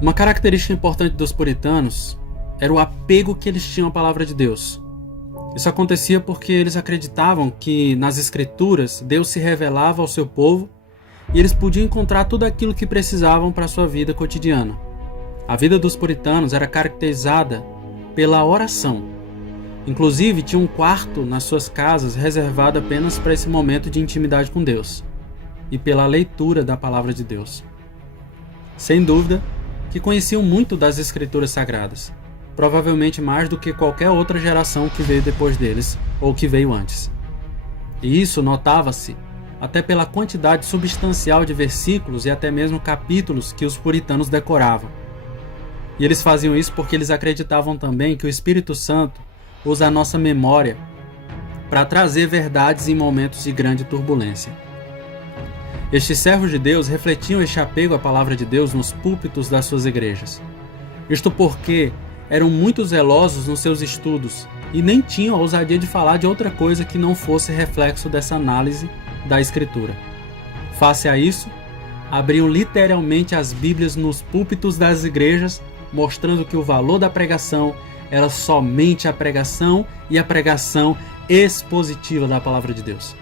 Uma característica importante dos puritanos era o apego que eles tinham à palavra de Deus. Isso acontecia porque eles acreditavam que nas Escrituras Deus se revelava ao seu povo e eles podiam encontrar tudo aquilo que precisavam para a sua vida cotidiana. A vida dos puritanos era caracterizada pela oração. Inclusive, tinha um quarto nas suas casas reservado apenas para esse momento de intimidade com Deus e pela leitura da palavra de Deus. Sem dúvida que conheciam muito das Escrituras Sagradas, provavelmente mais do que qualquer outra geração que veio depois deles ou que veio antes. E isso notava-se até pela quantidade substancial de versículos e até mesmo capítulos que os puritanos decoravam. E eles faziam isso porque eles acreditavam também que o Espírito Santo usa a nossa memória para trazer verdades em momentos de grande turbulência. Estes servos de Deus refletiam este apego à palavra de Deus nos púlpitos das suas igrejas. Isto porque eram muito zelosos nos seus estudos e nem tinham a ousadia de falar de outra coisa que não fosse reflexo dessa análise da Escritura. Face a isso, abriam literalmente as Bíblias nos púlpitos das igrejas, mostrando que o valor da pregação era somente a pregação e a pregação expositiva da palavra de Deus.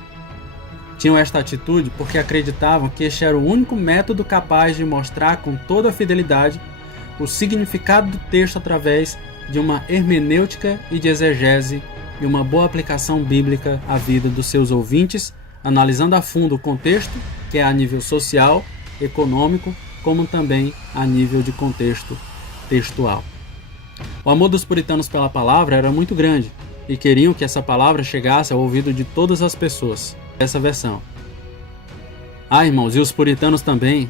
Tinham esta atitude porque acreditavam que este era o único método capaz de mostrar com toda a fidelidade o significado do texto através de uma hermenêutica e de exegese e uma boa aplicação bíblica à vida dos seus ouvintes, analisando a fundo o contexto, que é a nível social, econômico, como também a nível de contexto textual. O amor dos puritanos pela palavra era muito grande e queriam que essa palavra chegasse ao ouvido de todas as pessoas. Essa versão. Irmãos, e os puritanos também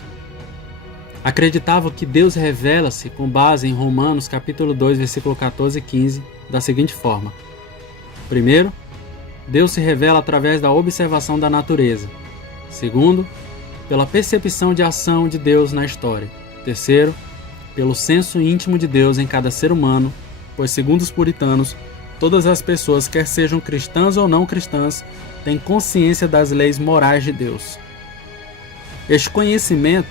acreditavam que Deus revela-se com base em Romanos capítulo 2, versículo 14 e 15, da seguinte forma. Primeiro, Deus se revela através da observação da natureza. Segundo, pela percepção de ação de Deus na história. Terceiro, pelo senso íntimo de Deus em cada ser humano, pois segundo os puritanos, todas as pessoas, quer sejam cristãs ou não cristãs, têm consciência das leis morais de Deus. Este conhecimento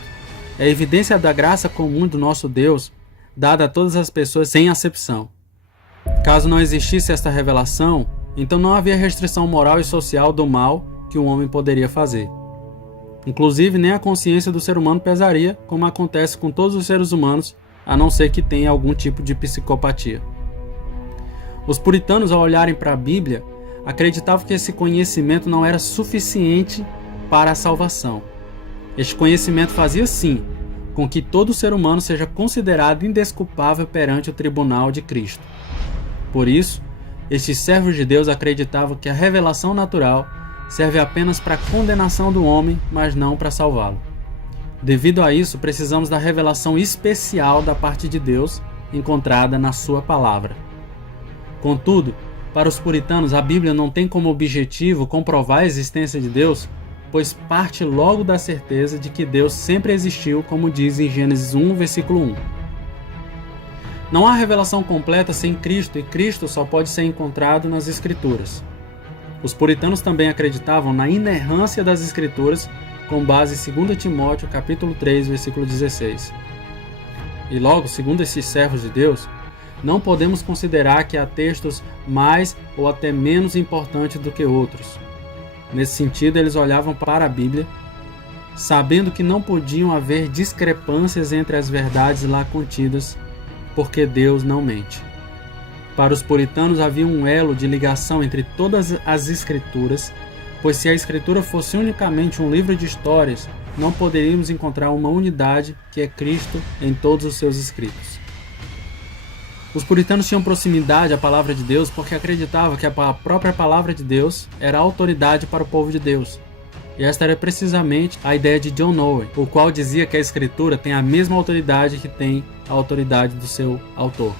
é a evidência da graça comum do nosso Deus, dada a todas as pessoas sem acepção. Caso não existisse esta revelação, então não havia restrição moral e social do mal que o homem poderia fazer. Inclusive, nem a consciência do ser humano pesaria, como acontece com todos os seres humanos, a não ser que tenha algum tipo de psicopatia. Os puritanos, ao olharem para a Bíblia, acreditavam que esse conhecimento não era suficiente para a salvação. Este conhecimento fazia, sim, com que todo ser humano seja considerado indesculpável perante o tribunal de Cristo. Por isso, estes servos de Deus acreditavam que a revelação natural serve apenas para a condenação do homem, mas não para salvá-lo. Devido a isso, precisamos da revelação especial da parte de Deus, encontrada na sua palavra. Contudo, para os puritanos, a Bíblia não tem como objetivo comprovar a existência de Deus, pois parte logo da certeza de que Deus sempre existiu, como diz em Gênesis 1, versículo 1. Não há revelação completa sem Cristo, e Cristo só pode ser encontrado nas Escrituras. Os puritanos também acreditavam na inerrância das Escrituras, com base em 2 Timóteo, capítulo 3, versículo 16. E logo, segundo esses servos de Deus, não podemos considerar que há textos mais ou até menos importantes do que outros. Nesse sentido, eles olhavam para a Bíblia, sabendo que não podiam haver discrepâncias entre as verdades lá contidas, porque Deus não mente. Para os puritanos havia um elo de ligação entre todas as Escrituras, pois se a Escritura fosse unicamente um livro de histórias, não poderíamos encontrar uma unidade que é Cristo em todos os seus escritos. Os puritanos tinham proximidade à palavra de Deus porque acreditavam que a própria palavra de Deus era a autoridade para o povo de Deus. E esta era precisamente a ideia de John Owen, o qual dizia que a Escritura tem a mesma autoridade que tem a autoridade do seu autor.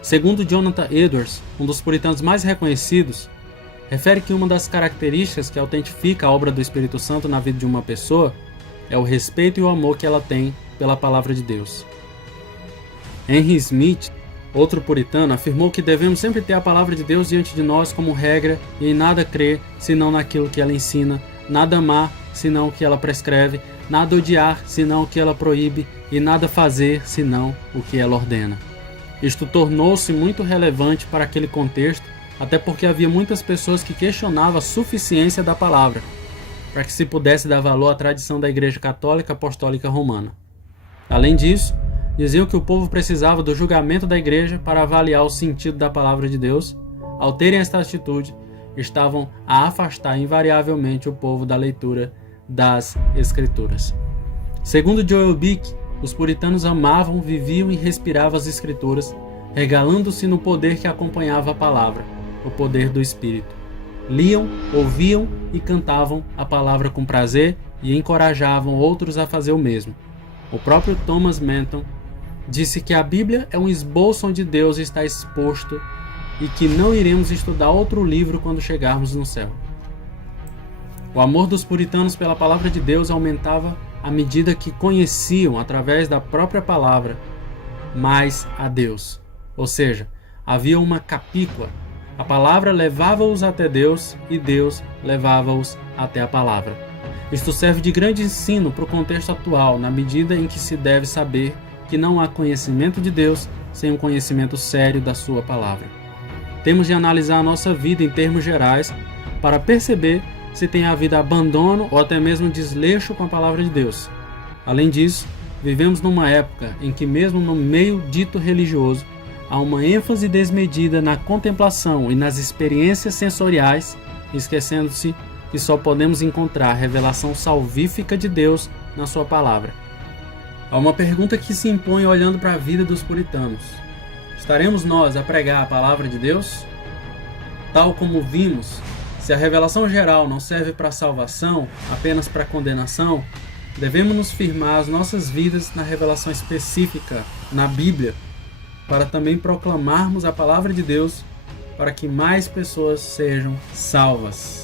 Segundo Jonathan Edwards, um dos puritanos mais reconhecidos, refere que uma das características que autentifica a obra do Espírito Santo na vida de uma pessoa é o respeito e o amor que ela tem pela palavra de Deus. Henry Smith, outro puritano, afirmou que devemos sempre ter a palavra de Deus diante de nós como regra e em nada crer senão naquilo que ela ensina, nada amar senão o que ela prescreve, nada odiar senão o que ela proíbe e nada fazer senão o que ela ordena. Isto tornou-se muito relevante para aquele contexto, até porque havia muitas pessoas que questionavam a suficiência da palavra, para que se pudesse dar valor à tradição da Igreja Católica Apostólica Romana. Além disso, diziam que o povo precisava do julgamento da Igreja para avaliar o sentido da palavra de Deus. Ao terem esta atitude, estavam a afastar invariavelmente o povo da leitura das Escrituras. Segundo Joel Bick, os puritanos amavam, viviam e respiravam as Escrituras, regalando-se no poder que acompanhava a palavra, o poder do Espírito. Liam, ouviam e cantavam a palavra com prazer e encorajavam outros a fazer o mesmo. O próprio Thomas Manton disse que a Bíblia é um esboço onde Deus está exposto e que não iremos estudar outro livro quando chegarmos no céu. O amor dos puritanos pela palavra de Deus aumentava à medida que conheciam, através da própria palavra, mais a Deus. Ou seja, havia uma capícua. A palavra levava-os até Deus e Deus levava-os até a palavra. Isto serve de grande ensino para o contexto atual, na medida em que se deve saber que não há conhecimento de Deus sem um conhecimento sério da sua palavra. Temos de analisar a nossa vida em termos gerais para perceber se tem havido abandono ou até mesmo desleixo com a palavra de Deus. Além disso, vivemos numa época em que mesmo no meio dito religioso, há uma ênfase desmedida na contemplação e nas experiências sensoriais, esquecendo-se que só podemos encontrar a revelação salvífica de Deus na sua palavra. Há uma pergunta que se impõe olhando para a vida dos puritanos. Estaremos nós a pregar a palavra de Deus? Tal como vimos, se a revelação geral não serve para salvação, apenas para condenação, devemos nos firmar as nossas vidas na revelação específica, na Bíblia, para também proclamarmos a palavra de Deus para que mais pessoas sejam salvas.